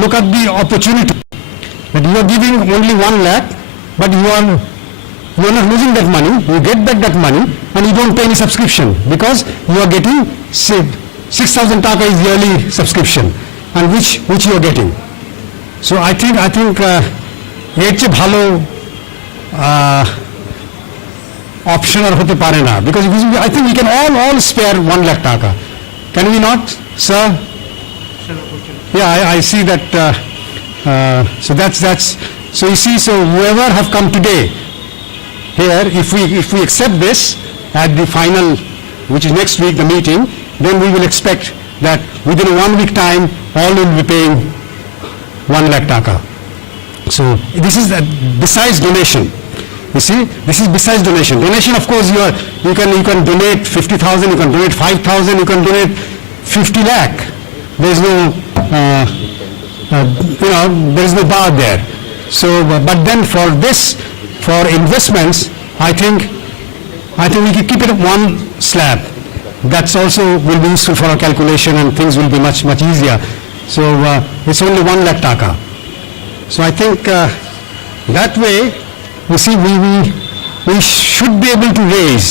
look at the opportunity. That you are giving only 1 lakh, but you are not losing that money. You get back that money, and you don't pay any subscription because you are getting, say, 6,000 taka is yearly subscription, and which you are getting. So I think এর চেয়ে ভালো option আর হতে পারে না, because I think we can all spare 1 lakh taka. Can we not, sir? Yeah, I see that. So that's so you see, so whoever have come today here, if we accept this at the final, which is next week, the meeting, then we will expect that within 1 week time all will be paying 1 lakh taka. So this is besides donation. You see, this is besides donation. Donation, of course, you can donate 50,000, you can donate 5,000, you can donate 50 lakh. There is no there is no bar there. So, but then for this, for investments, I think we can keep it at 1 slab. That's also will be useful for our calculation, and things will be much easier. So it's only 1 lakh taka. So I think that way, you see, we should be able to raise.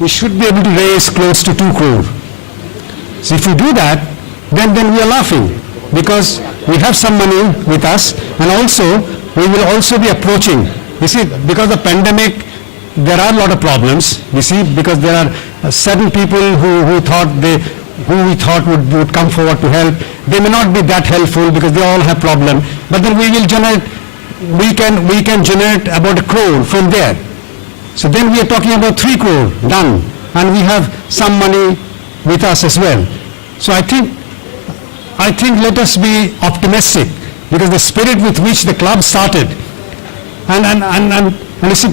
We should be able to raise close to 2 crore. So if we do that, then we are laughing, because we have some money with us, and also we will also be approaching. You see, because of the pandemic, there are a lot of problems. You see, because there are certain people who we thought would come forward to help. They may not be that helpful because they all have problem. But then we will generate. We can generate about 1 crore from there. So then we are talking about 3 crore done, and we have some money with us as well. So I think let us be optimistic, because the spirit with which the club started, and you see,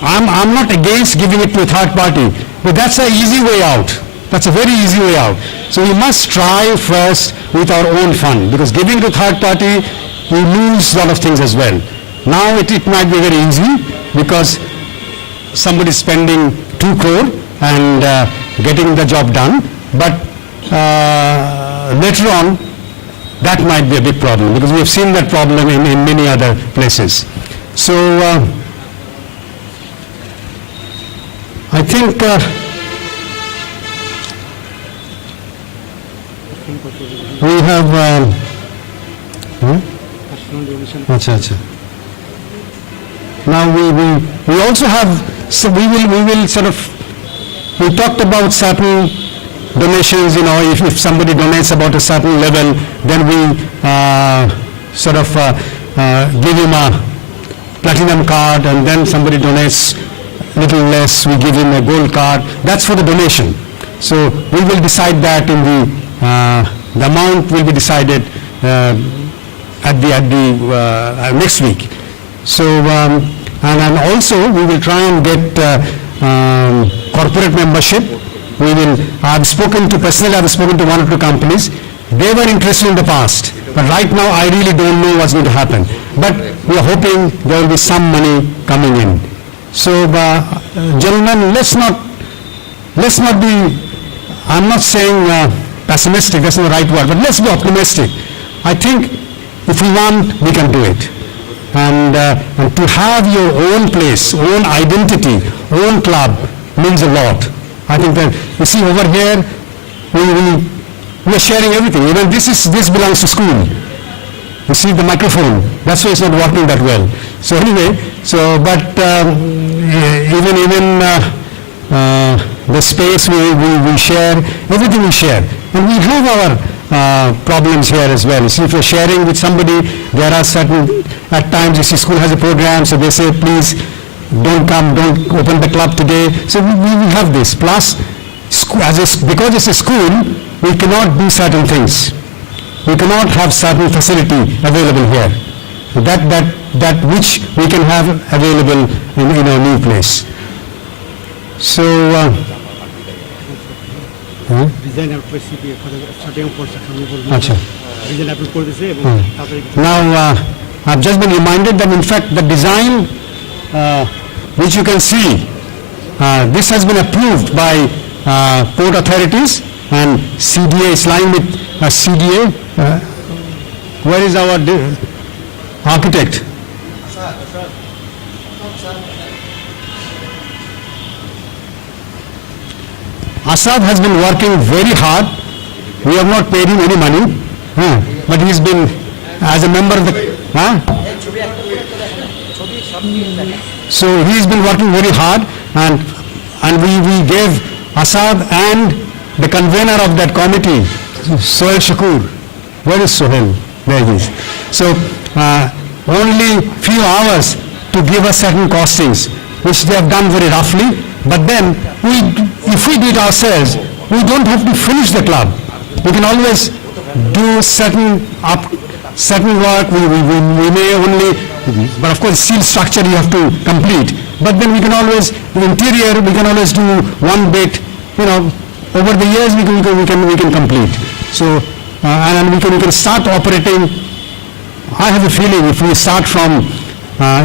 I'm not against giving it to a third party, but that's an easy way out. That's a very easy way out. So we must try first with our own fund, because giving to third party, we lose a lot of things as well. Now it might be very easy because somebody is spending 2 crore and getting the job done, but later on that might be a big problem, because we have seen that problem in many other places. So I think we have now we also have, so we will sort of, we talked about certain donations. If somebody donates about a certain level, then we sort of give him a platinum card, and then somebody donates little less, we give him a gold card. That's for the donation. So we will decide that in the amount will be decided at the next week. So and also we will try and get corporate membership. I've spoken to 1 or 2 companies. They were interested in the past, but right now I really don't know what's going to happen. But we are hoping there will be some money coming in. So gentlemen, let's not be, I'm not saying pessimistic, that's not the right word, but let's be optimistic. I think if we want, we can do it. And to have your own place, own identity, own club means a lot. I think that, you see, over here, we are sharing everything. Even this belongs to school. You see the microphone, that's why it's not working that well. So anyway, but even the space we share, everything we share. And we have our problems here as well. You see, if you're sharing with somebody, there are certain, at times you see school has a program, so they say, please don't open the club today. So we have this. Plus, because it's a school, we cannot do certain things. We cannot have certain facility available here. That which we can have available in our new place. So now I've just been reminded that in fact the design which you can see, this has been approved by port authorities, and CDA is lying with CDA where is our architect? Asad has been working very hard. We have not paid him any money, but he's been as a member of the. So he's been working very hard, and we gave Asad and the convener of that committee, Sohail Shakur. Where is Sohail? There he is. So only few hours to give us certain costings, which they have done very roughly. But then, if we do it ourselves, we don't have to finish the club. We can always do certain work. We may only, but of course, steel structure you have to complete. But then we can always, the interior, we can always do one bit. Over the years we can complete. So, and we can start operating. I have a feeling if we start from,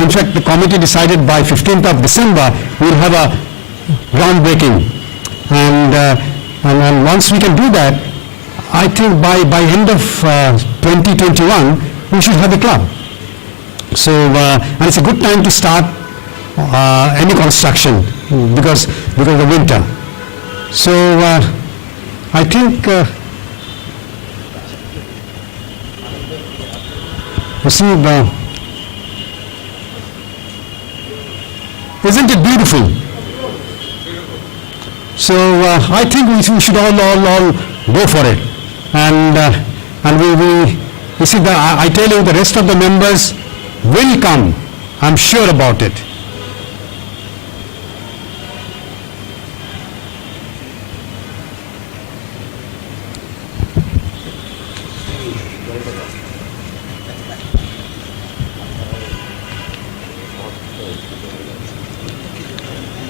in fact, the committee decided by 15th of December we'll have a groundbreaking, and once we can do that, I think by end of 2021 we should have the club. So and it's a good time to start any construction because of the winter. So I think you see, isn't it beautiful? So I think we should all go for it, and we you see, I tell you, the rest of the members will come. I'm sure about it.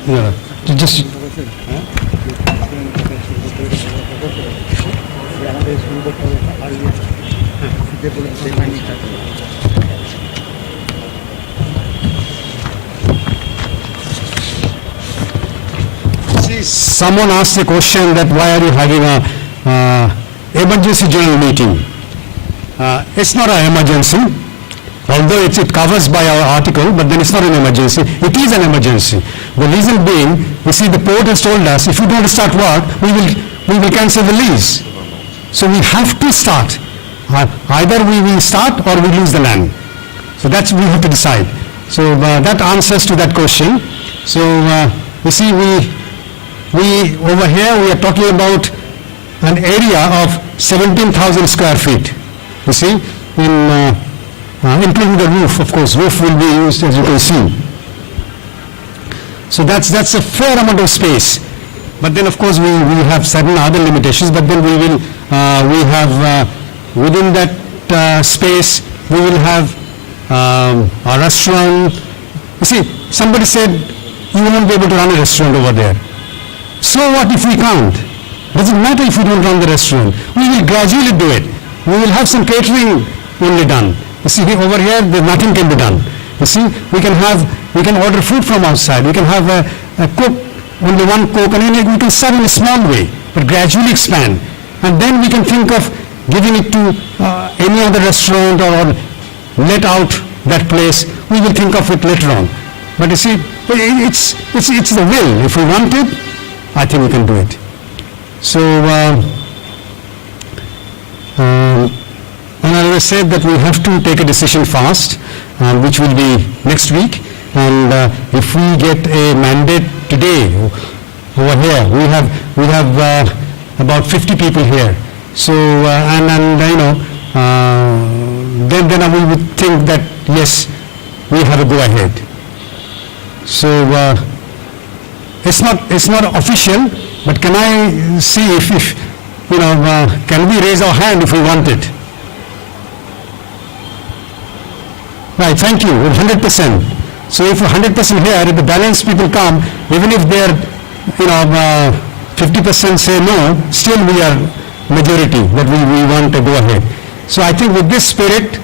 Yeah, just. See, someone asked the question that why are you having a emergency general meeting? It's not an emergency, although it covers by our article, but then it's not an emergency. It is an emergency. The reason being, you see, the port has told us if you don't start work, we will cancel the lease. So we have to start. Either we will start or we lose the land. So that's we have to decide. So that answers to that question. So you see, we over here we are talking about an area of 17,000 square feet. You see, including the roof, of course. Roof will be used, as you can see. So that's a fair amount of space. But then, of course, we have certain other limitations. But then we have within that space we will have a restaurant. You see, somebody said you won't be able to run a restaurant over there. So what if we can't? Doesn't matter if we don't run the restaurant. We will gradually do it. We will have some catering only done. You see, over here, nothing can be done. You see, we can order food from outside. We can have a cook, only one cook, and we can start in a small way, but gradually expand. And then we can think of giving it to any other restaurant or let out that place. We will think of it later on. But you see, it's the will. If we want it, I think we can do it. So, and as I said that we have to take a decision fast, which will be next week. And if we get a mandate today over here, we have about 50 people here. So then we would think that yes, we have a go ahead. So it's not official, but can I see if can we raise our hand if we want it? Right, thank you, 100%. So if 100% here, if the balance people come, even if they're 50% say no, still we are majority that we want to go ahead. So I think with this spirit,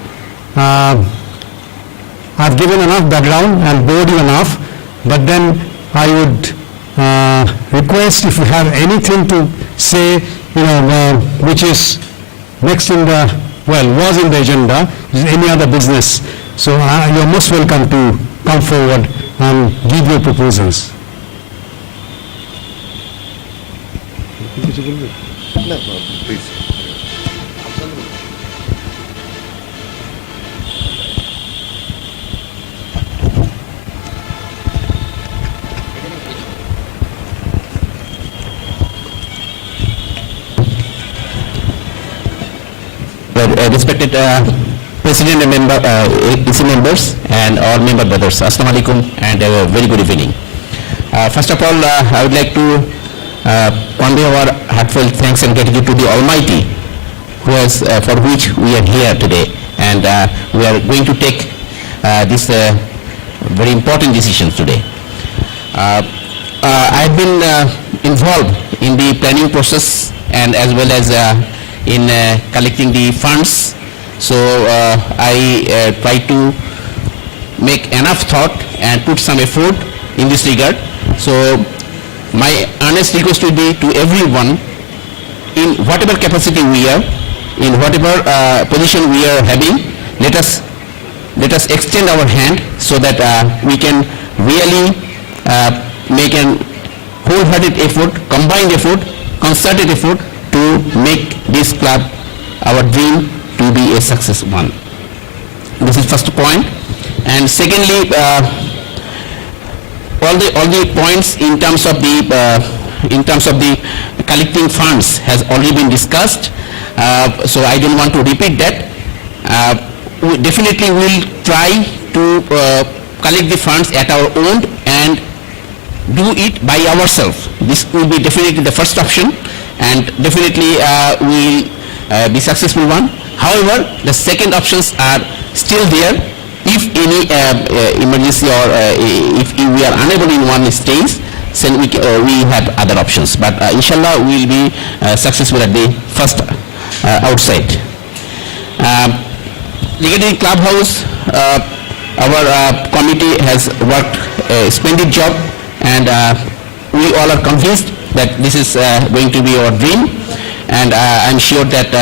I've given enough background and bored you enough, but then I would request if you have anything to say, which is next in the well, was in the agenda, is any other business. So you are most welcome to come forward and give your proposals. Respected President and member, EC members and all member brothers, Assalamu alaikum and a very good evening. First of all, I would like to convey our heartfelt thanks and gratitude to the Almighty, who has, for which we are here today, and we are going to take this very important decisions today. I have been involved in the planning process and as well as in collecting the funds. So I try to make enough thought and put some effort in this regard. So my earnest request will be to everyone, in whatever capacity we are, in whatever position we are having, let us extend our hand so that we can really make an wholehearted effort, combined effort, concerted effort to make this club, our dream, to be a success one. This is first point. And secondly, all the points in terms of the collecting funds has already been discussed. So I don't want to repeat that. We definitely will try to collect the funds at our own and do it by ourselves. This will be definitely the first option, and definitely will be successful one. However, the second options are still there. If any emergency or if we are unable in one stage, then we have other options. But inshallah, we will be successful at the first outside. Regarding clubhouse, our committee has worked a splendid job, and we all are convinced that this is going to be our dream, and I'm sure that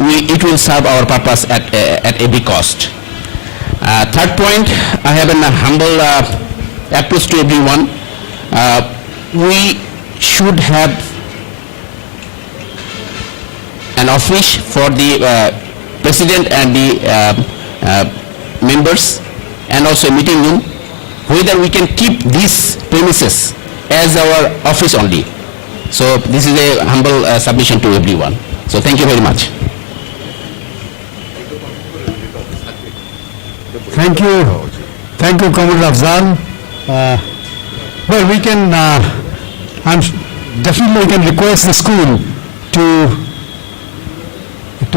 it will serve our purpose at every cost. Third point, I have a humble approach to everyone. We should have an office for the president and the members, and also a meeting room, whether we can keep these premises as our office only. So this is a humble submission to everyone. So thank you very much. Thank you, Comrade Afzal. Well, we can, definitely we can request the school to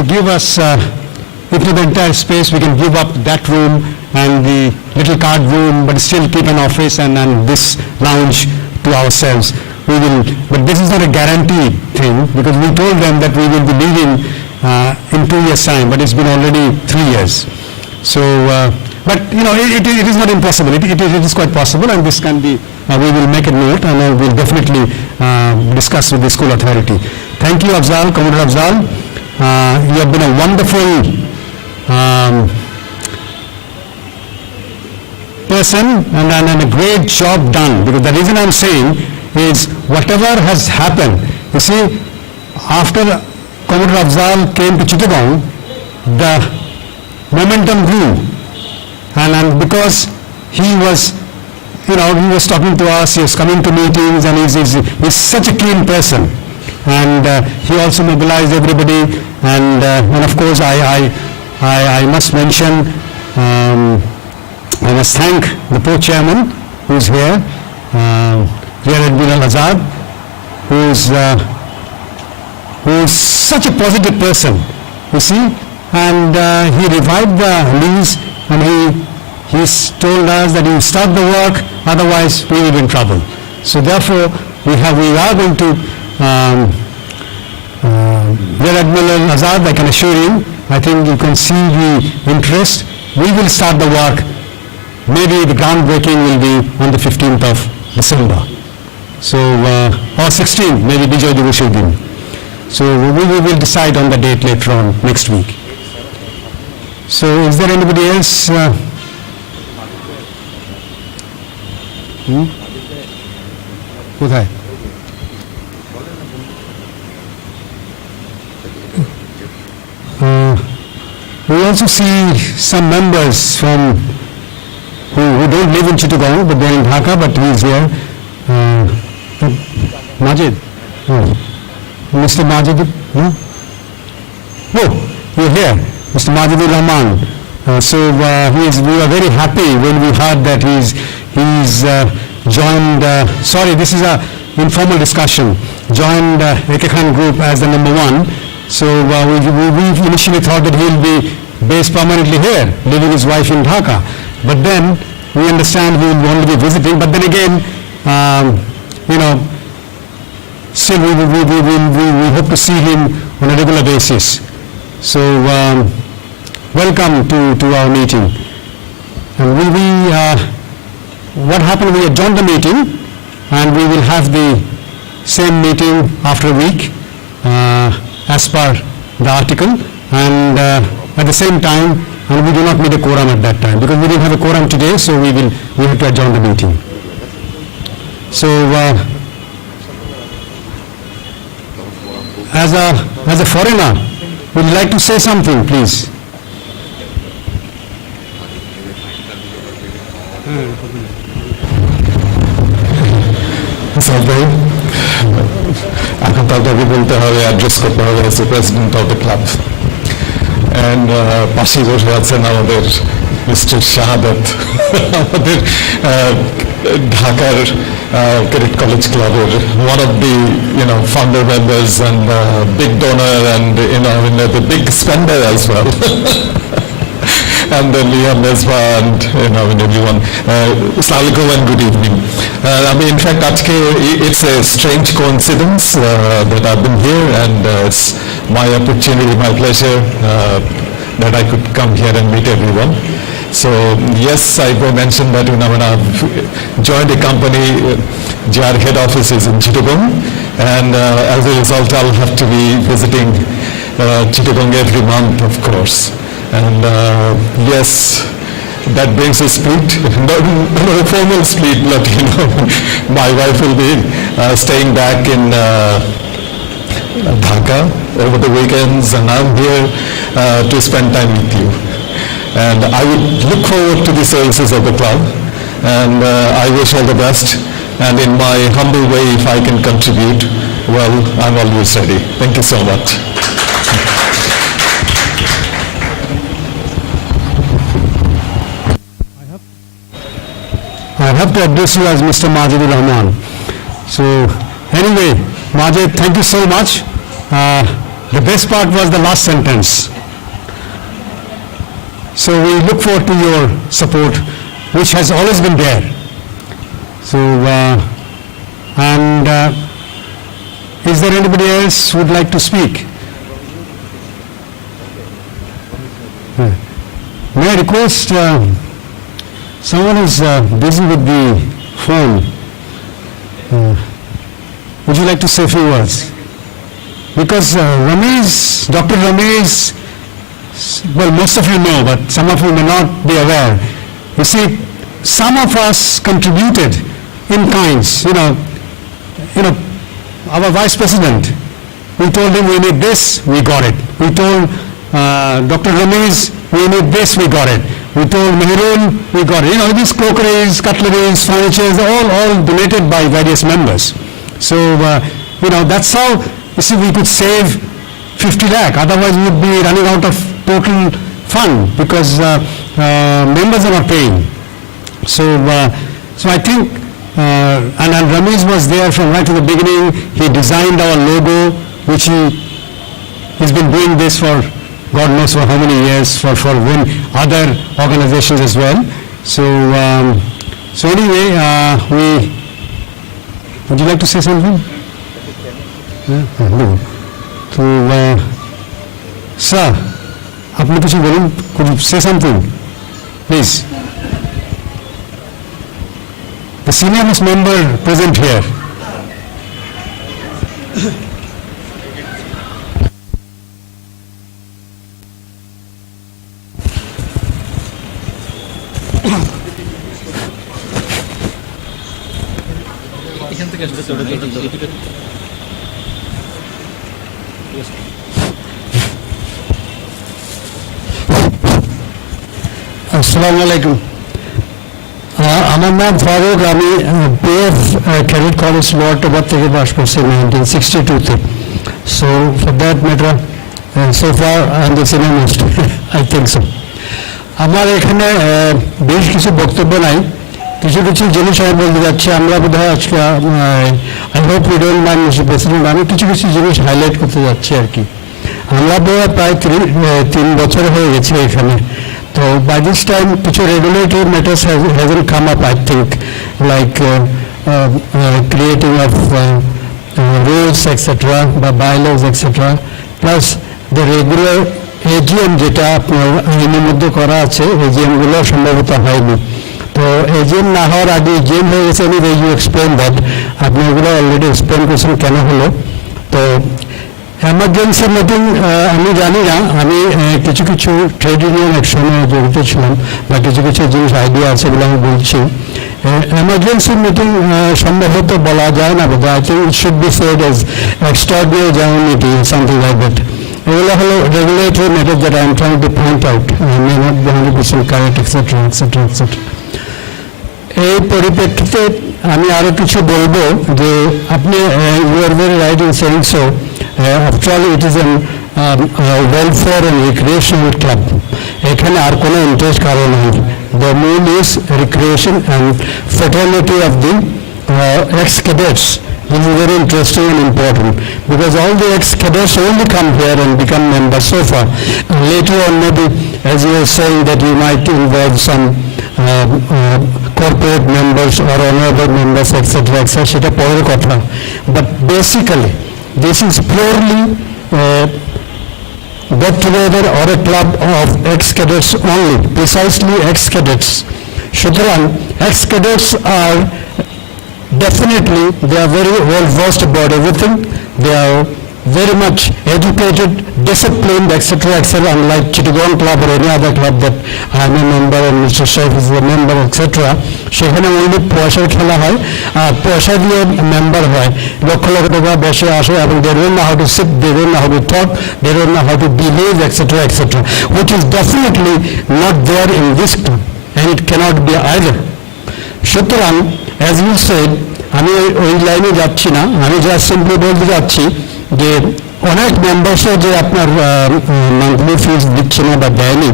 give us, if not the entire space, we can give up that room and the little card room, but still keep an office and this lounge to ourselves. We will, but this is not a guaranteed thing, because we told them that we will be leaving in 2 years' time, but it's been already 3 years. So, but you know, it is not impossible. It is quite possible, and this can be. We will make a note, and we will definitely discuss with the school authority. Thank you, Afzal, Commander Afzal. You have been a wonderful person and a great job done. Because the reason I'm saying is whatever has happened. You see, after Commander Afzal came to Chittagong, the momentum grew, and because he was, he was talking to us, he was coming to meetings, and he's such a keen person, and he also mobilized everybody, and of course I must mention, I must thank the co-chairman who's here, Rear Admiral Azad, who's such a positive person, you see. And he revived the lease, and he's told us that he will start the work, otherwise we will be in trouble. So therefore, we are going to, Rear Admiral Azad, I can assure you, I think you can see the interest. We will start the work. Maybe the groundbreaking will be on the 15th of December. So, or 16th, maybe Bijay Divashuddin. So we will decide on the date later on next week. So is there anybody else? কোথায়? We also see some members from who don't live in Chittagong, but they're in Dhaka, but he's here. Majid? Oh. Mr. Majid? No? Oh, you're here. Mr. Majidul Rahman. We are very happy when we heard that he's joined, sorry, this is a informal discussion, joined AK Khan Group as the number one. So we initially thought that he'll be based permanently here, leaving his wife in Dhaka. But then we understand he will only be visiting. But then again, still we hope to see him on a regular basis. So welcome to our meeting. And what happened? We adjourned the meeting, and we will have the same meeting after a week, as per the article, and at the same time, and we do not need a quorum at that time, because we didn't have a quorum today, so we have to adjourn the meeting. So as a foreigner, would you like to say something, please? এখন তো আপনাকে বলতে হবে, address করতে হবে as president of the club. And পাশেই বসে আছেন আমাদের মিস্টার শাহাদাত, আমাদের ঢাকার ক্যাডেট কলেজ ক্লাবের one of the founder members and big donor and the big spender as well. And then Liam Mesba and everyone. Assalamu alaikum and good evening. In fact, it's a strange coincidence that I've been here, and it's my opportunity, my pleasure that I could come here and meet everyone. So yes, I will mention that when I've joined a company, JR head office is in Chittagong, and as a result, I'll have to be visiting Chittagong every month, of course. And yes, that brings a split, not a formal split, but my wife will be staying back in Dhaka over the weekends, and I'm here to spend time with you. And I would look forward to the services of the club, and I wish all the best. And in my humble way, if I can contribute, well, I'm always ready. Thank you so much. I have to address you as Mr. Majidul Rahman. So anyway, Majid, thank you so much. The best part was the last sentence. So we look forward to your support, which has always been there. So is there anybody else who would like to speak? May I request someone is busy with the phone. Would you like to say a few words? Because Dr. Ramesh, well, most of you know, but some of you may not be aware. You see, some of us contributed in kinds. Our vice president, we told him we need this, we got it. We told Dr. Ramesh, we need this, we got it. We told Mehrun, we got it. These crockeries, cutleries, furniture, all donated by various members. So, that's how, you see, we could save 50 lakh. Otherwise, we would be running out of total fund because members are not paying. So I think, and Ramesh was there from right to the beginning. He designed our logo, which he's been doing this for God knows for how many years, for other organizations as well. So anyway, would you like to say something? No. So, sir, আপনি কিছু বলুন, could you say something, please? The senior most member present here. আসসালামু আলাইকুম। আমার নাম ফারুক, আমি BF cadet college লোয়ারটোবার থেকে pass করছি 1962-তে। So for that matter so far I am the senior most, I think so. আমার এখানে বেশ কিছু বক্তব্য নাই, কিছু কিছু জিনিস আমি বলতে যাচ্ছি। আমরা বোধ হয় আজকে I hope you don't mind mister president, আমি কিছু কিছু জিনিস হাইলাইট করতে যাচ্ছি আর কি। আমরা বোধ হয় প্রায় 3 বছর হয়ে গেছে এখানে। So by this time, কিছু regulatory matters hasn't come up, I think, like creating of rules, etc., bylaws, etc. Plus the regular AGM যেটা আপনার আইনের মধ্যে করা আছে, AGM গুলো সম্ভবত হয়নি। তো AGM না হওয়ার আগে AGM হয়ে গেছে, anyway you explain that, আপনি ওগুলো অলরেডি এক্সপ্লেন করছেন কেন হলো। তো এমার্জেন্সি মিটিং আমি জানি না, আমি কিছু কিছু ট্রেড ইউনিয়ন একসঙ্গে জড়িত ছিলাম বা কিছু কিছু জিনিস আইডিয়া আছে বলে আমি বলছি। এমার্জেন্সি মিটিং সম্ভবত বলা যায় না, বোধ I think it should be said as extraordinary general meeting, something like that. এগুলো হলো regulatory matter that I am trying to point out, may not be 100% correct, etcetera etcetera etcetera. এই পরিপ্রেক্ষিতে আমি আরও কিছু বলবো যে আপনি you are very right in saying so. After all, it is a welfare and recreational club. এখানে আর কোনো ইন্টারেস্ট কারণ নেই। The main is recreation and fraternity of the ex-cadets. This is very interesting and important because all the ex-cadets only come here and become members so far. Later on, maybe, as you were saying, that you might involve some corporate members or honorable members, etc., etc. সেটা পরের কথা। But basically, this is purely get together or a club of ex-cadets only, precisely ex-cadets. সুতরাং ex-cadets are definitely, they are very well versed about everything. They are very much educated, disciplined, etc., etc., unlike Chittagong club or any other club that I am a member and Mr. Sheikh is a member, etc. সেখানে only পয়সার খেলা হয়, আর পয়সা দিয়ে member হয়, লক্ষ লক্ষ টাকা বসে আসে এবং they don't know how to sit, they don't know how to talk, they don't know how to behave, etc., etc., which is definitely not there in this club and it cannot be either. সুতরাং as you said, আমি ওই লাইনে যাচ্ছি না, আমি just simply বলতে যাচ্ছি যে অনেক মেম্বার্সও যে আপনার মান্থলি ফিজ দিচ্ছে না বা দেয়নি,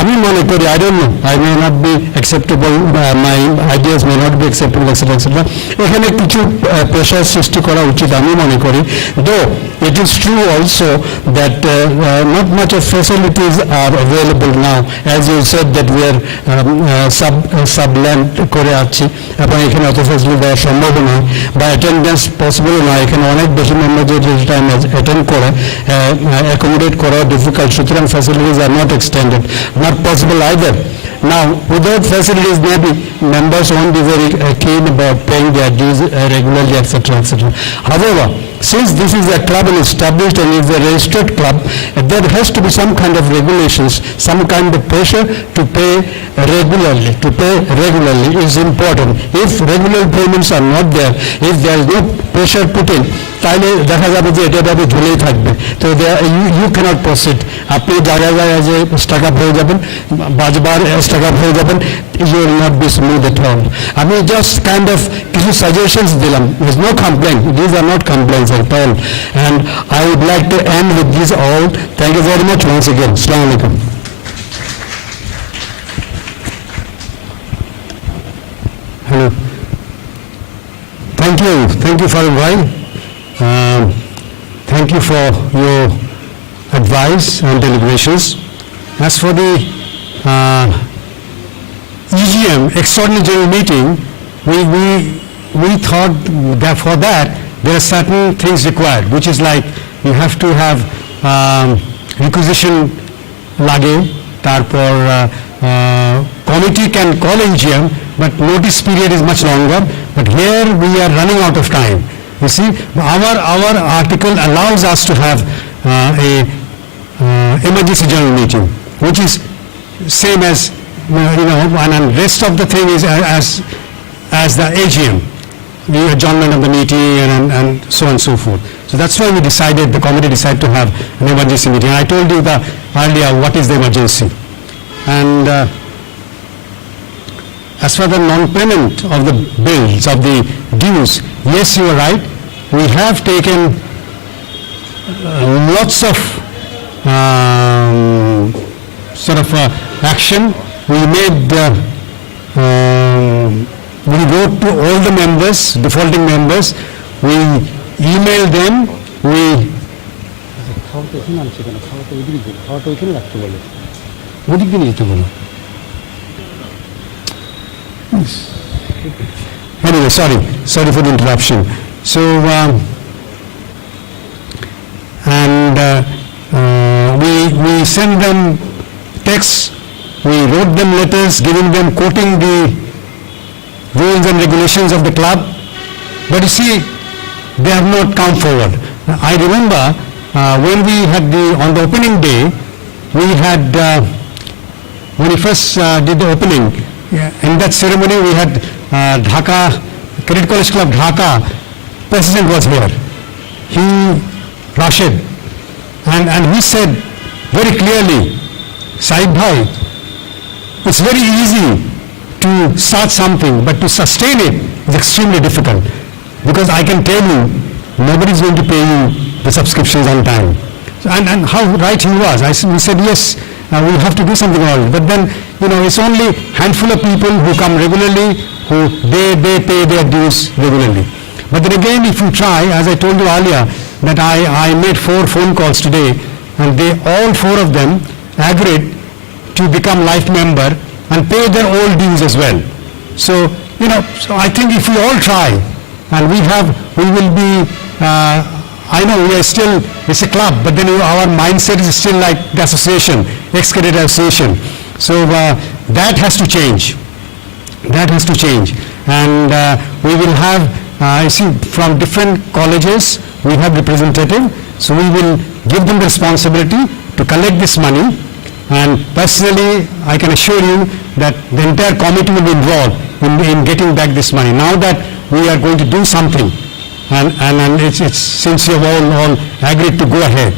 আমি মনে করি I don't know, I may not B acceptable, my ideas May not B acceptable, etcetera etcetera. এখানে কিছু প্রেশার সৃষ্টি করা উচিত আমি মনে করি। দো it is true also that not much of facilities are available now, as you said that we are subland করে আছি এবং এখানে অত ফ্যাসিলিটি দেওয়া সম্ভব নয় বা অ্যাটেন্ডেন্স পসিবল নয়। এখানে অনেক বেশি মেম্বার যে টাইম অ্যাটেন্ড করে অ্যাকোমোডেট করা ডিফিকাল্ট, সুতরাং facilities are not extended, not possible either. Now, without facilities, maybe members won't be very keen about paying their dues regularly, etc., etc. However, since this is a club and established and is a registered club, there has to be some kind of regulations, some kind of pressure to pay regularly. To pay regularly is important. If regular payments are not there, if there is no pressure put in, তাহলে দেখা যাবে যে এটা ভাবে ঝুলেই থাকবে। তো you cannot proceed. আপনি জায়গায় জায়গায় যে স্টাক আপ হয়ে যাবেন, বাজবার স্টাক আপ হয়ে যাবেন, you will not be smooth at all. আমি জাস্ট কাইন্ড অফ কিছু সাজেশনস দিলাম, is no complain, these are not complaints at all, and I would like to end with this all. Thank you very much once again. আসসালামু আলাইকুম। Hello, thank you Farooq bhai. Thank you for your advice and deliberations. As for the EGM, extraordinary general meeting, we thought that for that there are certain things required, which is like you have to have requisition লাগে, তারপর committee can call EGM, but notice period is much longer. But here we are running out of time. You see, our article allows us to have a emergency general meeting, which is same as and rest of the thing is as the AGM, the adjournment of the meeting and so on and so forth. So that's why the committee decided to have an emergency meeting. I told you earlier what is the emergency. And as for the non-payment of the bills, of the dues, yes, you are right. We have taken lots of action. We wrote to all the members, defaulting members. We emailed them. We anyway, sorry for the interruption. So we sent them texts, we wrote them letters, quoting the rules and regulations of the club, but you see, they have not come forward. I remember when we had on the opening day, we had, when we first did the opening, in that ceremony we had Dhaka, Cadet College Club Dhaka, president was here. He, Rashid, and he said very clearly, Saib Bhai, it's very easy to start something, but to sustain it is extremely difficult. Because I can tell you, nobody is going to pay you the subscriptions on time. So, and how right he was. We said, yes, we have to do something about it. But then, it's only handful of people who come regularly, who they pay their dues regularly. But then again, if you try, as I told you earlier, that I made 4 phone calls today, and all 4 of them agreed to become life member and pay their old dues as well. So, so I think if we all try, and we will be, I know we are still, it's a club, but then our mindset is still like the association, ex-cadet association. So that has to change. That has to change. And we will have, you see, from different colleges, we have representative, so we will give them the responsibility to collect this money. And personally, I can assure you that the entire committee will be involved in getting back this money. Now that we are going to do something, and it's since you have all agreed to go ahead.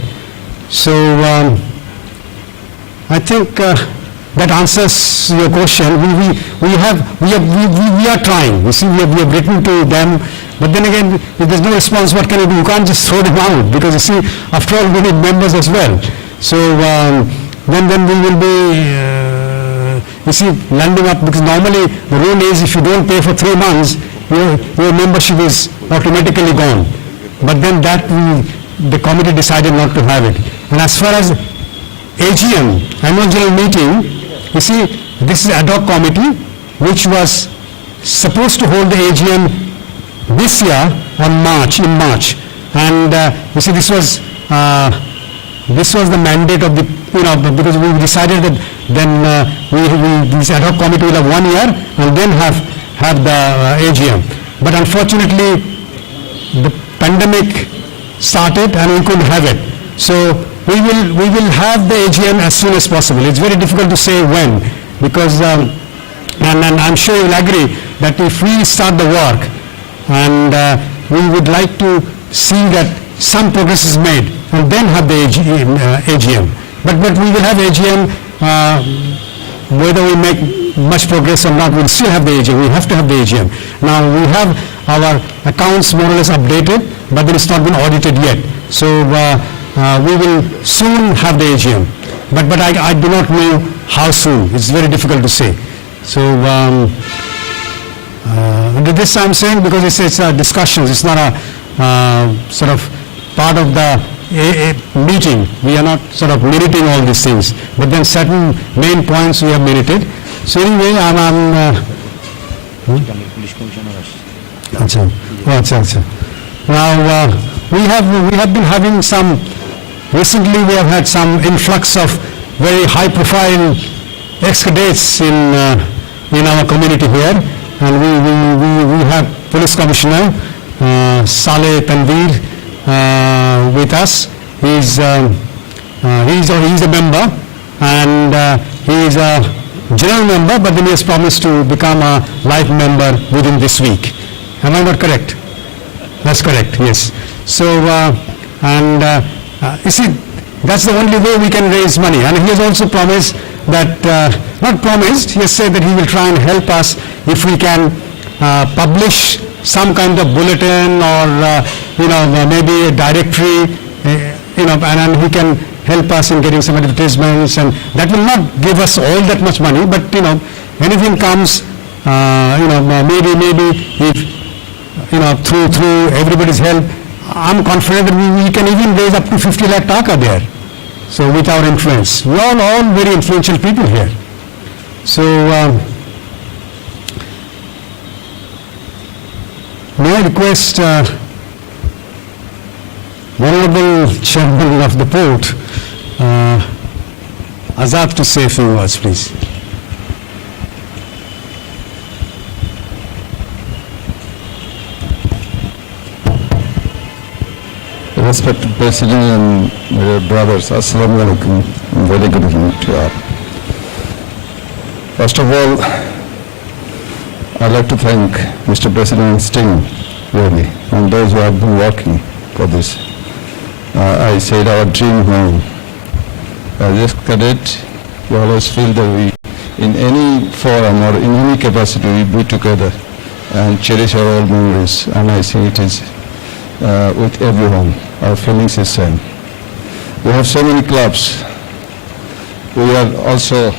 So I think that answers your question. We are trying. You see, we have written to them, but then again, if there's no response, what can you do? You can't just throw them out, because you see, after all, we need members as well. So then we will be, you see, landing up, because normally the rule is if you don't pay for 3 months, your membership is automatically gone. But then the committee decided not to have it. And as far as AGM, annual general meeting, you see, this is ad hoc committee which was supposed to hold the AGM this year in March. And you see, this was the mandate of the, because we decided that then this ad hoc committee will have 1 year and then have the AGM. But unfortunately, the pandemic started and we couldn't have it. So we will have the AGM as soon as possible. It's very difficult to say when, because and I'm sure you'll agree that if we start the work, and we would like to see that some progress is made and then have the AGM. But we will have AGM, whether we make much progress or not, we'll still have the AGM. We have to have the AGM. Now we have our accounts more or less updated, but then it's not been audited yet. So we will soon have the AGM. But I do not know how soon. It's very difficult to say. So this I'm saying because it's discussions. It's not a sort of part of the meeting. We are not sort of minuting all these things. But then certain main points we have minuted. So anyway, Now we have been having some. Recently, we have had some influx of very high-profile ex-cadets in our community here, and we have Police Commissioner Saleh Tanveer with us. He's a member, and he is a general member, but then he has promised to become a life member within this week. Am I not correct? That's correct, yes. So, you see, that's the only way we can raise money. And he has also promised that, not promised, he has said that he will try and help us if we can publish some kind of bulletin or, maybe a directory, and he can help us in getting some advertisements, and that will not give us all that much money, but, anything comes, maybe if, through everybody's help, I'm confident that we can even raise up to 50 lakh taka there. So with our influence, we are all very influential people here. So may I request Honorable Chairman of the Port, Azad, to say a few words, please. Respected President and my brothers, Assalamu alaikum. Very good evening to you all. First of all, I'd like to thank Mr. President's team, really, and those who have been working for this. I said our dream home. As a cadet, we always feel that we, in any forum or in any capacity, we be together and cherish our old memories, and I say it is with everyone. Our feelings is same. We have so many clubs. We are also,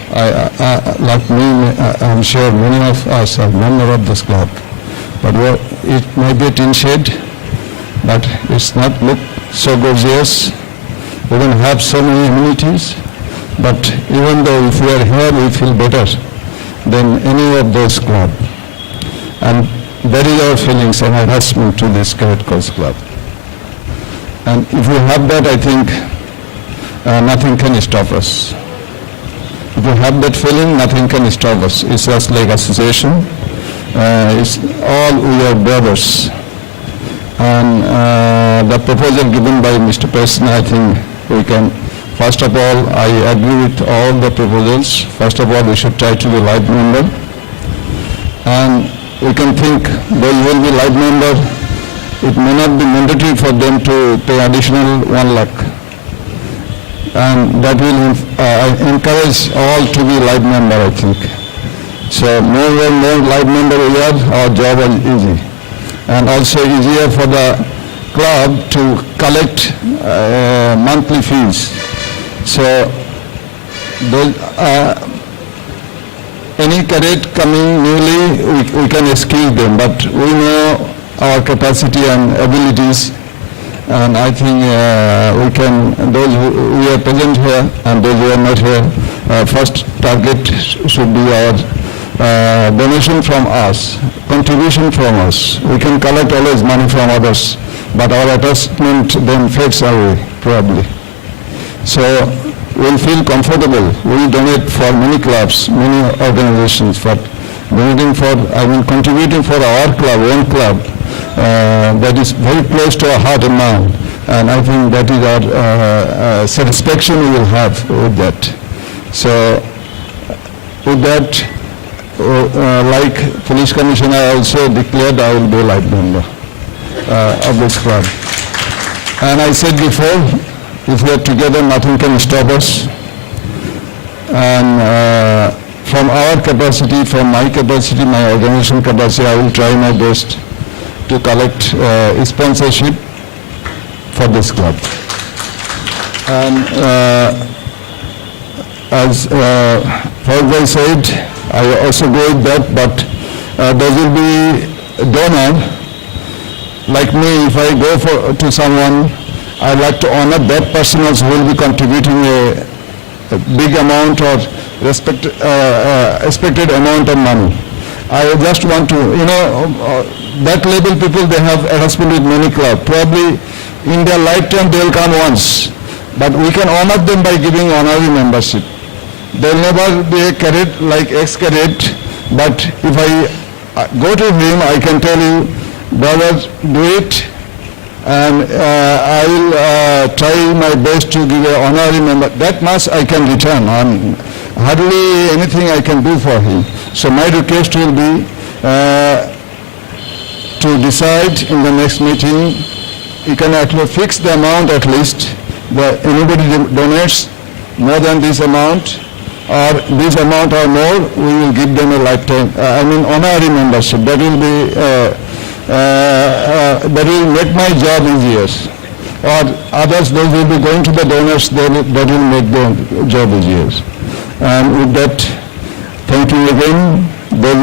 like me, I'm sure many of us are member of this club. But it may be a tin shed, but it's not look so gorgeous. We don't have so many amenities. But even though if we are here, we feel better than any of those clubs. And that is our feelings and attachment to this Cadet Corps Club. And if we have that, I think nothing can stop us. If we have that feeling, nothing can stop us. It's just like association. It's all we are brothers. And the proposal given by Mr. President, I think we can, first of all, I agree with all the proposals. First of all, we should try to be live member. And we can think those will be live member. It may not be mandatory for them to pay additional 1 lakh. And that will encourage all to be live member, I think. So more and more live member we are, our job is easy. And also easier for the club to collect monthly fees. So those, any cadet coming newly, we can excuse them, but we know our capacity and abilities, and I think we can, those who are present here and those who are not here, first target should be our donation from us, contribution from us. We can collect always money from others, but our attachment then fades away, probably. So we'll feel comfortable. We donate for many clubs, many organizations, but donating for, contributing for our club, one club, that is very close to our heart and mind, and I think that is our satisfaction we will have with that. So with that, like Police Commissioner, I also declared I will be a life member of this club. And I said before, if we are together, nothing can stop us. And from our capacity, from my capacity, my organization capacity, I will try my best to collect sponsorship for this club. And as Fauzai said, I also go with that, but there will be a donor. Like me, if I go to someone, I like to honor that person also who will be contributing a big amount or expected amount of money. I just want to, that level people, they have attachment with many clubs. Probably in their lifetime they will come once, but we can honor them by giving honorary membership. There will never be a cadet like ex-cadet, but if I go to him, I can tell you, brother, do it, and I will try my best to give an honorary member. That much I can return, hardly anything I can do for him. So my request will be to decide in the next meeting, you can actually fix the amount at least. Anybody donates more than this amount or this amount or more, we will give them a lifetime, honorary membership. That will be, that will make my job easier. Or others, those will be going to the donors, that will make the job easier. And with that, thank you again, those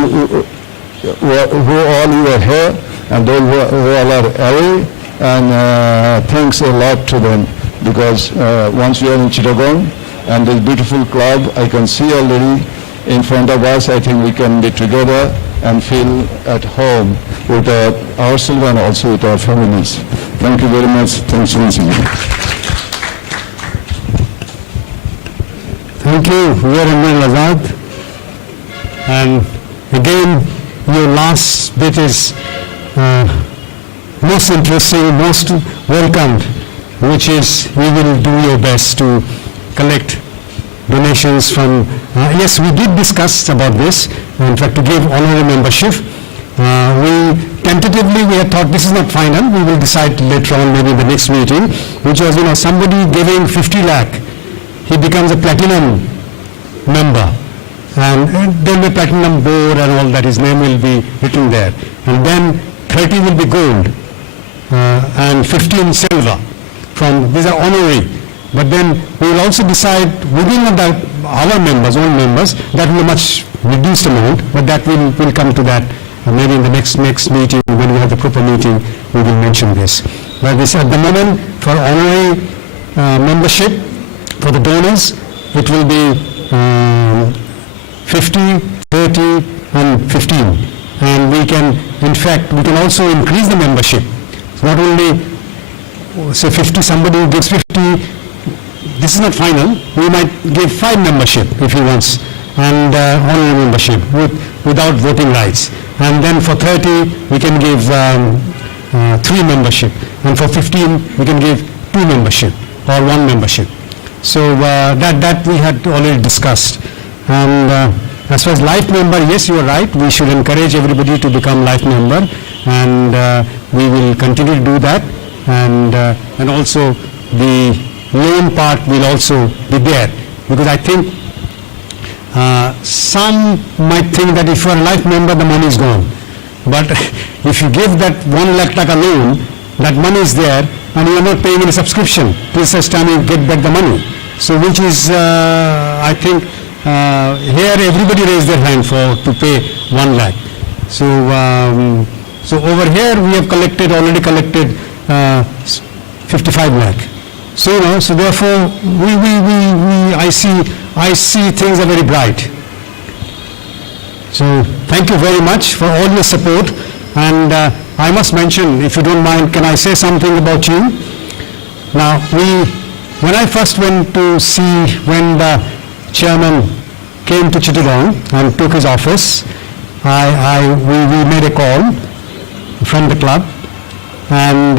who all you are here and those who all are away, and thanks a lot to them, because once we are in Chittagong and this beautiful club, I can see already in front of us, I think we can be together and feel at home with ourselves and also with our families. Thank you very much. Thanks once again. Thank you very much, Azad. And again, your last bit is most interesting, most welcomed, which is we will do your best to collect donations from, yes, we did discuss about this, in fact, to give honorary membership. Tentatively we had thought this is not final, we will decide later on, maybe in the next meeting, which was, somebody giving 50 lakh, he becomes a platinum member. And then the platinum board and all that, his name will be written there. And then 30 will be gold and 15 silver. These are honorary. But then we will also decide within our members, own members, that will be a much reduced amount, but that will come to that maybe in the next meeting, when we have the proper meeting, we will mention this. But this at the moment, for honorary membership, for the donors, it will be 50, 30 and 15. And we can, in fact, we can also increase the membership. Not only, say 50, somebody who gives 50, this is not final, we might give 5 membership if he wants, and honorary membership without voting rights. And then for 30, we can give 3 membership. And for 15, we can give 2 membership or 1 membership. So that we had already discussed. And as far as life member, yes, you are right. We should encourage everybody to become life member, and we will continue to do that. And also the loan part will also be there, because I think some might think that if you are a life member, the money is gone. But if you give that 1 lakh taka loan, that money is there, and you are not paying any subscription till such time you get back the money. So which is, I think, here everybody raised their hand to pay 1 lakh. So over here we have already collected 55 lakh. So so therefore I see things are very bright. So thank you very much for all your support. And I must mention, if you don't mind, can I say something about you? Now when I first went to see, when the chairman came to Chittagong and took his office, we made a call from the club, and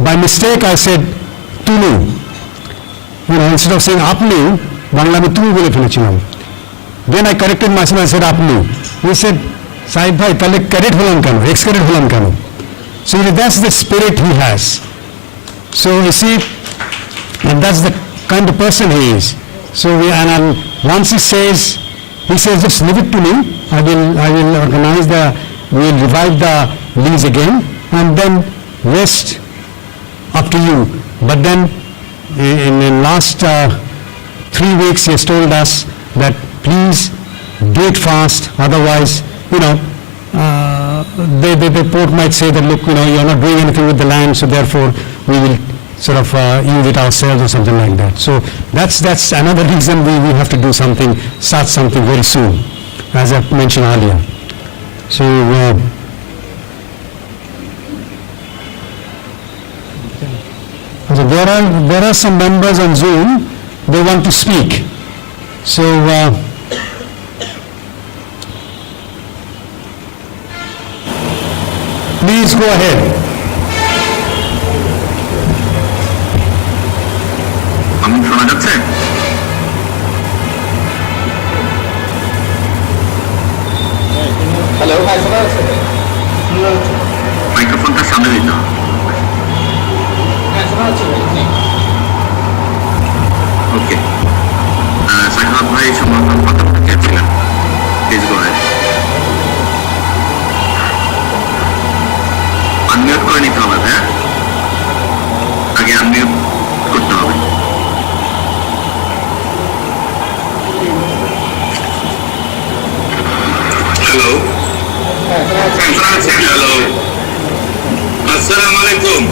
by mistake I said Tulu. Instead of saying Apni, Bangla mein Tulu bole phelechilam. Then I corrected myself, I said Apni. He said, Sahib bhai, tahle cadet holam kano, ex-cadet holam kano. So that's the spirit he has. So you see, and that's the kind of person he is. So and once he says, just leave it to me. I will organize we will revive the lease again, and then rest up to you. But then in the last 3 weeks he has told us that please do it fast, otherwise, the port might say that, look, you're not doing anything with the land, so therefore we will sort of use it ourselves or something like that. So that's another reason we have to do something, start something very soon, as I mentioned earlier. So there are some members on Zoom, they want to speak. So please go ahead. আমি শোনা যাচ্ছে? সামনে দিতে হবে। ওকে, সাখাওয়াত ভাই সম্ভবত কথা বলতে চেয়েছিলেন, প্লিজ গো আহেড। আনমিউট করে নিতে হবে, হ্যাঁ আগে আনমিউট করতে হবে। হ্যালো হ্যালো, আসসালামু আলাইকুম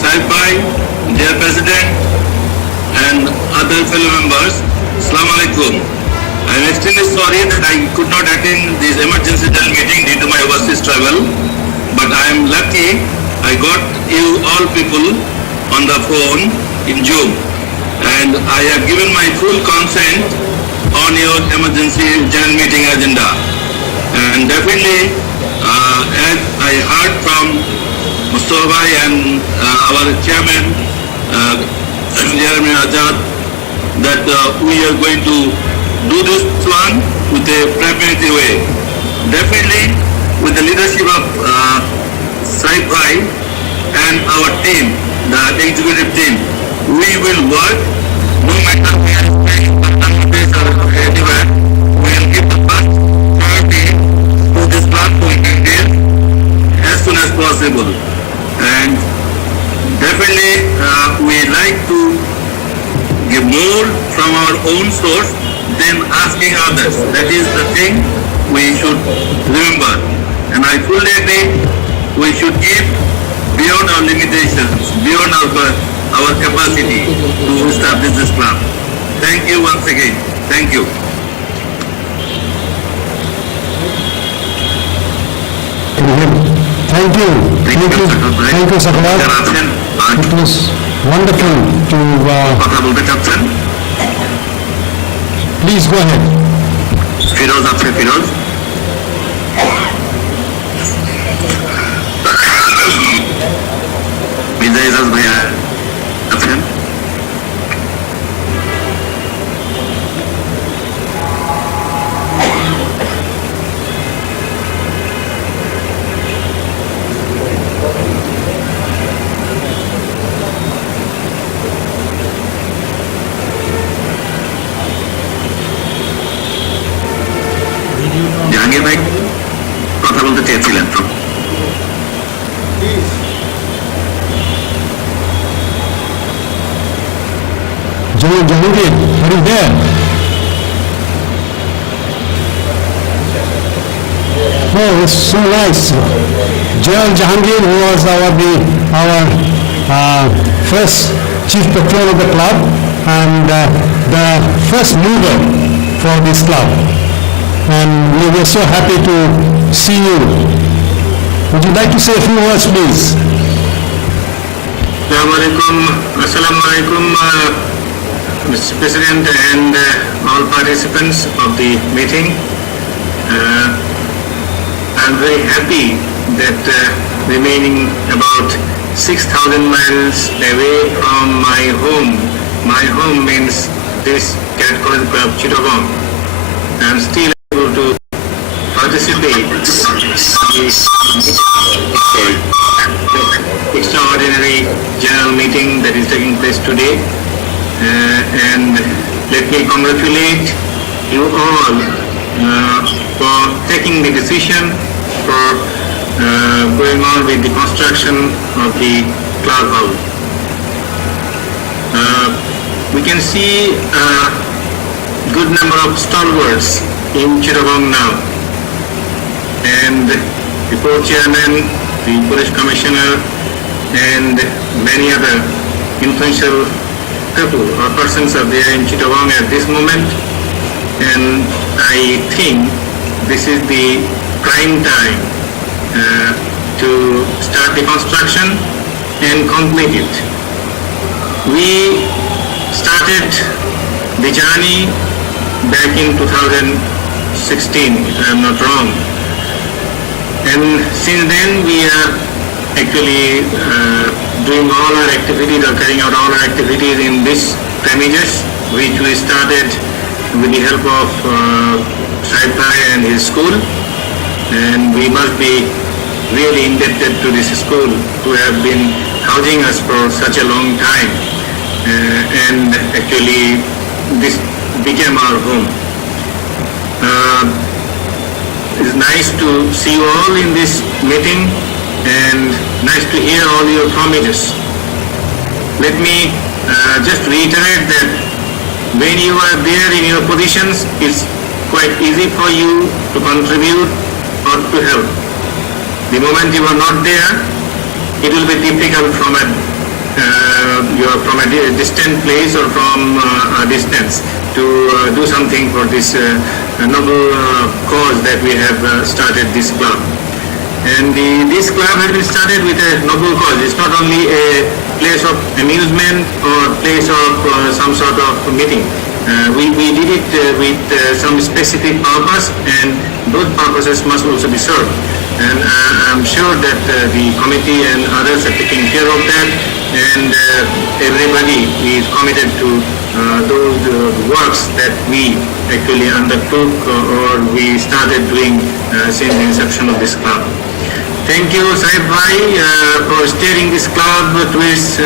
সাহেব ভাই, dear president and other fellow members, Assalamu alaikum. I am extremely sorry that I could not attend this emergency general meeting due to my overseas travel, but I am lucky I got you all people on the phone in Zoom, and I have given my full consent on your emergency general meeting agenda. And definitely, as I heard from Mustafa Bhai and our chairman, Chairman Azad, that we are going to do this one with a pragmatic way. Definitely, with the leadership of Saib Bhai and our team, the executive team, we will work no matter where in Bangladesh or anywhere. We will give the first priority to this plan to India as soon as possible. And definitely, we like to give more from our own source than asking others. That is the thing we should remember. And I fully agree, we should give beyond our limitations, beyond our capacity to establish this plan. Thank you once again. Thank you. Thank you. Thank you, Sakawat. যারা আছেন আর It was wonderful to, কথা বলতে চাচ্ছেন, please go ahead. Firoz আছে, ফিরোজ। বিজয় এজাজ ভাইয়া আছেন। জাহাঙ্গীর ভাই কথা বলতে চেয়েছিলেন তো। General Jahangir, are you there? Oh, it's so nice. General Jahangir, who was our first chief patron of the club and the first mover for this club. And we were so happy to see you. Would you like to say a few words, please? Assalamu alaikum, Mr. President and all participants of the meeting. I'm very happy that remaining about 6,000 miles away from my home means this Cadet College Club Chittagong, I'm still able to participate in the extraordinary general meeting that is taking place today. And let me congratulate you all for taking the decision for going on with the construction of the club house. We can see a good number of stalwarts in Chittagong now, and the port chairman, the police commissioner, and many other influential people or persons are there in Chittagong at this moment, and I think this is the prime time to start the construction and complete it. We started the journey back in 2016, if I am not wrong, and since then we are actually doing all our activities or carrying out all our activities in this premises, which we started with the help of Saib Bhai and his school, and we must be really indebted to this school who have been housing us for such a long time. And actually this became our home. It's nice to see you all in this meeting and nice to hear all your promises. Let me just reiterate that when you are there in your positions, it's quite easy for you to contribute or to help. The moment you are not there, it will be difficult from a distant place or from a distance to do something for this noble cause that we have started this club. And this club has been started with a noble cause. It's not only a place of amusement or place of some sort of meeting. We did it with some specific purpose, and those purposes must also be served. And I'm sure that the committee and others are taking care of that, and everybody is committed to those works that we actually undertook or we started doing since the inception of this club. Thank you, Saib Bhai, for steering this club to its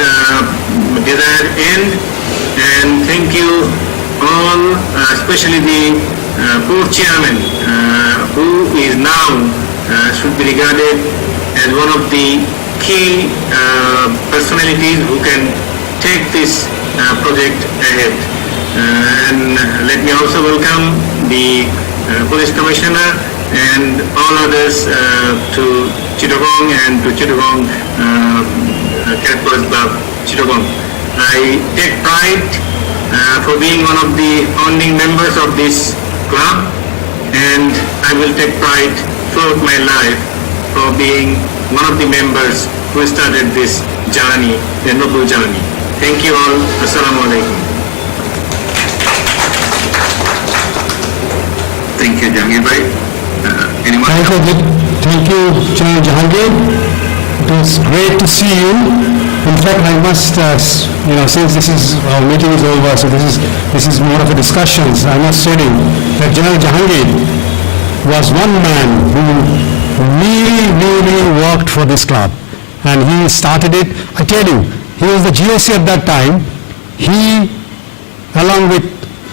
desired end, and thank you all, especially the poor chairman, who is now should be regarded as one of the key personalities who can take this project ahead. And let me also welcome the police commissioner and all others to Chittagong and to Chittagong Cadet Police Club, Chittagong. I take pride for being one of the founding members of this club, and I will take pride throughout my life for being one of the members who started this journey, the noble journey. Thank you all. Assalamu alaikum. Thank you, Jahangir Bhai. Anyone? Thank you, Chairman Jahangir. It was great to see you. In fact, I must, since this is, our meeting is over, so this is more of a discussion. I must say that General Jahangir was one man who really worked for this club. And he started it. I tell you, he was the GSC at that time. He, along with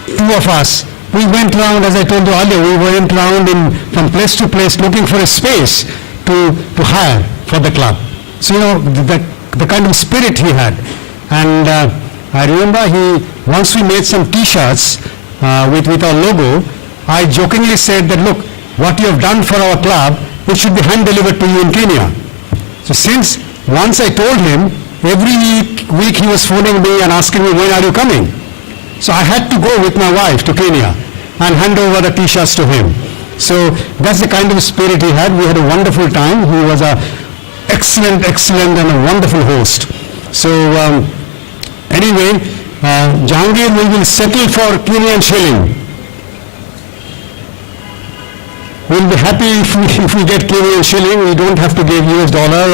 two of us, we went around, as I told you earlier, we went around from place to place looking for a space to hire for the club. So, the kind of spirit he had. And I remember once we made some T-shirts with our logo, I jokingly said that, look, what you have done for our club, it should be hand-delivered to you in Kenya. So since once I told him, every week he was phoning me and asking me, when are you coming? So I had to go with my wife to Kenya and hand over the T-shirts to him. So that's the kind of spirit he had. We had a wonderful time. He was a excellent and a wonderful host. So anyway, Jahangir, we will settle for Kenyan shilling. We'll be happy if we get Kenyan shilling. We don't have to give US dollar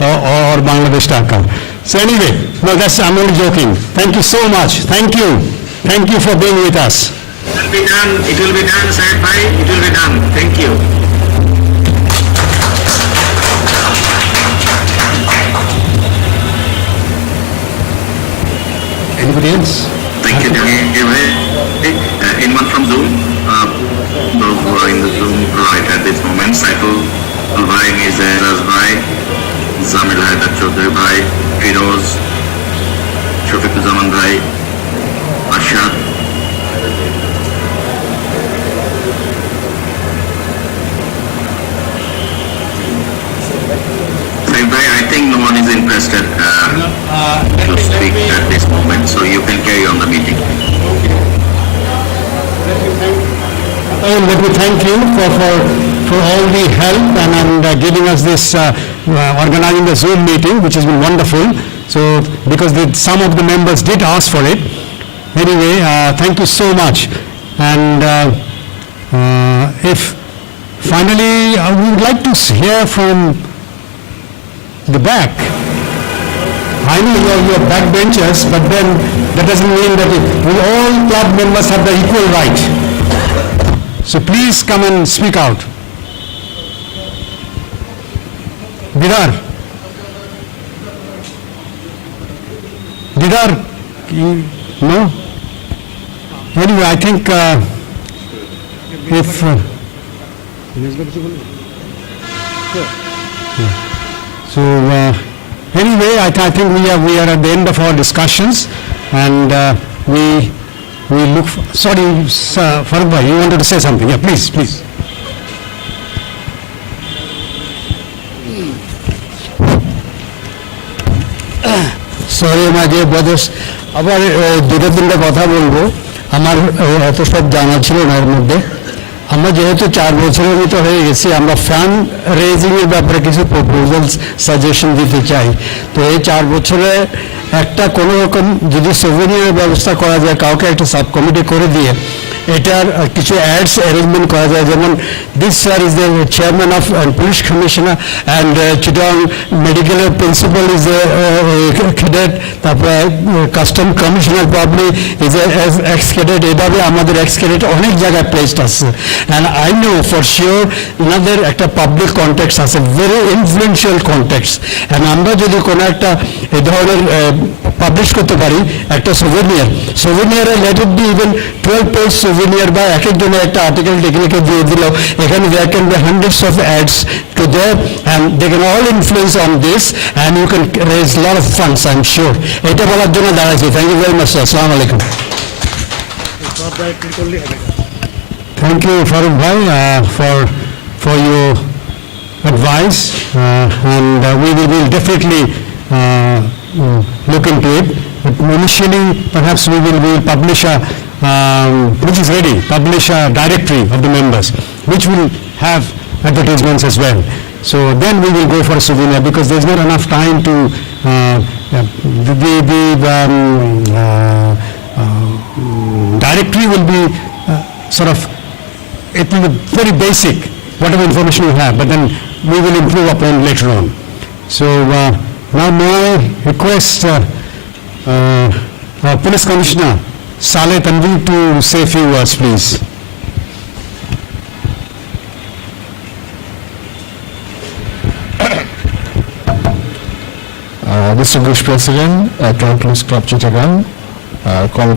or Bangladesh taka. So anyway, I'm only joking. Thank you so much. Thank you. Thank you for being with us. It will be done. It will be done, Saib Bhai. It will be done. Thank you. Anybody else? Thank you, Jahangir Bhai. Anyone from Zoom? Those who are in the Zoom right at this moment, Saiful Bhai, Mizraz Bhai, Zamil Haidar Chaudhary Bhai, Firoz, Shafiqur Zaman Bhai, Ashad. Saif Bhai, I think no one is interested to speak at this moment, so you can carry on the meeting. Let me thank you for all the help and giving us this, organizing the Zoom meeting, which has been wonderful. So, because some of the members did ask for it. Anyway, thank you so much. And if finally, we would like to hear from the back. I know you're backbenchers, but then that doesn't mean that all club members have the equal right. So please come and speak out. Didar, no? Anyway, I think if... So, anyway, I think we are at the end of our discussions, and we look... Sorry, Farooq bhai, you wanted to say something? Yeah, please. Sorry my dear brothers, আবার দুটো তিনটা কথা বলবো। আমার এত সব জানা ছিল না এর মধ্যে। আমরা যেহেতু 4 বছরের মতো হয়ে গেছি, আমরা ফান্ড রেজিংয়ের ব্যাপারে কিছু প্রপোজালস সাজেশন দিতে চাই। তো এই 4 বছরে একটা কোনো রকম যদি সোভেনিয়ারের ব্যবস্থা করা যায়, কাউকে একটা সাব কমিটি করে দিয়ে এটার কিছু অ্যাডস অ্যারেঞ্জমেন্ট করা যায়, যেমন this sir is the chairman of police commissioner and Chittagong মেডিকেলের প্রিন্সিপাল ইজ ক্যাডেট, তারপরে custom commissioner probably is x cadet. এভাবে আমাদের এক্স ক্যাডেট অনেক জায়গায় প্লেসড আছে, and I know for sure ওনাদের একটা পাবলিক কন্ট্যাক্টস আছে, ভেরি ইনফ্লুয়েন্সিয়াল কন্ট্যাক্টস। অ্যান্ড আমরা যদি কোনো একটা এই ধরনের পাবলিশ করতে পারি একটা সোভেনিয়ারে let it be even 12 page souvenir, বা এক একজনের একটা আর্টিকেল টেকনিকে দিয়ে দিল, এখানে there can be hundreds of ads to there, and they can all influence on this, and you can raise lot of funds, I am sure. এটা বলার জন্য দাঁড়াইছি। থ্যাংক ইউ ভেরি মাচ, আসসালামু আলাইকুম। Thank you, Farooq bhai, for your advice, and we will definitely look into it. But initially, perhaps we will publish which is ready, publish a directory of the members, which will have advertisements as well. So then we will go for a souvenir, because there's not enough time to, directory will be sort of, it will be very basic, whatever information you have, but then we will improve upon later on. So now may I request our Police Commissioner, Saleh Tanveer, to say a few words, please. Distinguished President, Crown Police Club Chittagong,